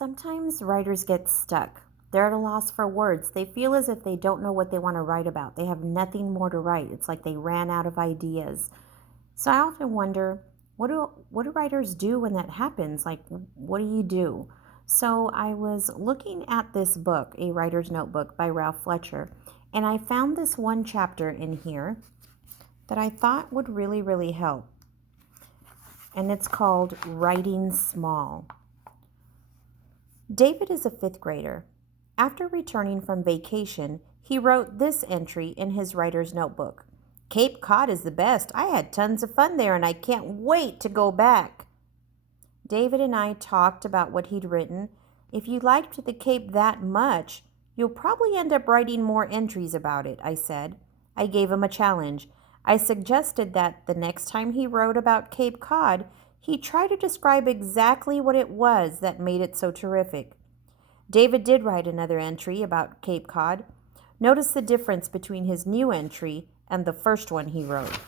Sometimes writers get stuck. They're at a loss for words. They feel as if they don't know what they want to write about. They have nothing more to write. It's like they ran out of ideas. So I often wonder, what do writers do when that happens? Like, what do you do? So I was looking at this book, A Writer's Notebook by Ralph Fletcher, and I found this one chapter in here that I thought would really help. And it's called Writing Small. David is a fifth grader. After returning from vacation, he wrote this entry in his writer's notebook. Cape Cod is the best. I had tons of fun there and I can't wait to go back. David and I talked about what he'd written. If you liked the Cape that much, you'll probably end up writing more entries about it, I said. I gave him a challenge. I suggested that the next time he wrote about Cape Cod, he try to describe exactly what it was that made it so terrific. David did write another entry about Cape Cod. Notice the difference between his new entry and the first one he wrote.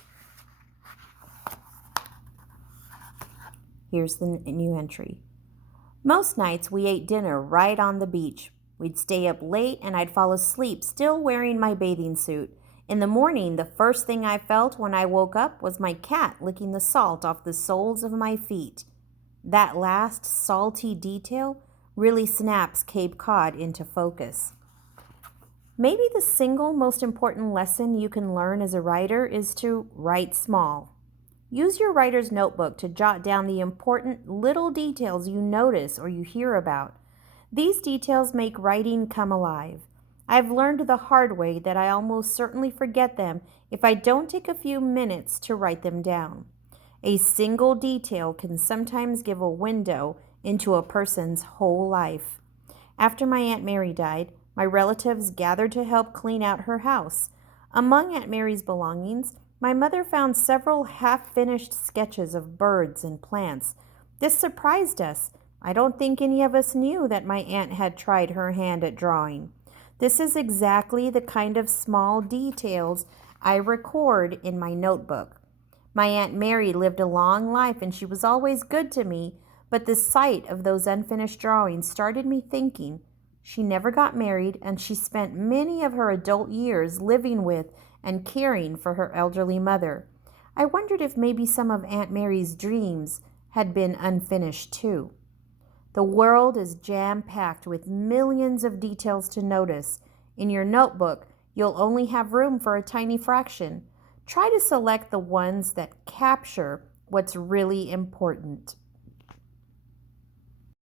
Here's the new entry. Most nights we ate dinner right on the beach. We'd stay up late and I'd fall asleep still wearing my bathing suit. In the morning, the first thing I felt when I woke up was my cat licking the salt off the soles of my feet. That last salty detail really snaps Cape Cod into focus. Maybe the single most important lesson you can learn as a writer is to write small. Use your writer's notebook to jot down the important little details you notice or you hear about. These details make writing come alive. I've learned the hard way that I almost certainly forget them if I don't take a few minutes to write them down. A single detail can sometimes give a window into a person's whole life. After my Aunt Mary died, my relatives gathered to help clean out her house. Among Aunt Mary's belongings, my mother found several half-finished sketches of birds and plants. This surprised us. I don't think any of us knew that my aunt had tried her hand at drawing. This is exactly the kind of small details I record in my notebook. My Aunt Mary lived a long life and she was always good to me, but the sight of those unfinished drawings started me thinking. She never got married and she spent many of her adult years living with and caring for her elderly mother. I wondered if maybe some of Aunt Mary's dreams had been unfinished too. The world is jam-packed with millions of details to notice. In your notebook, you'll only have room for a tiny fraction. Try to select the ones that capture what's really important.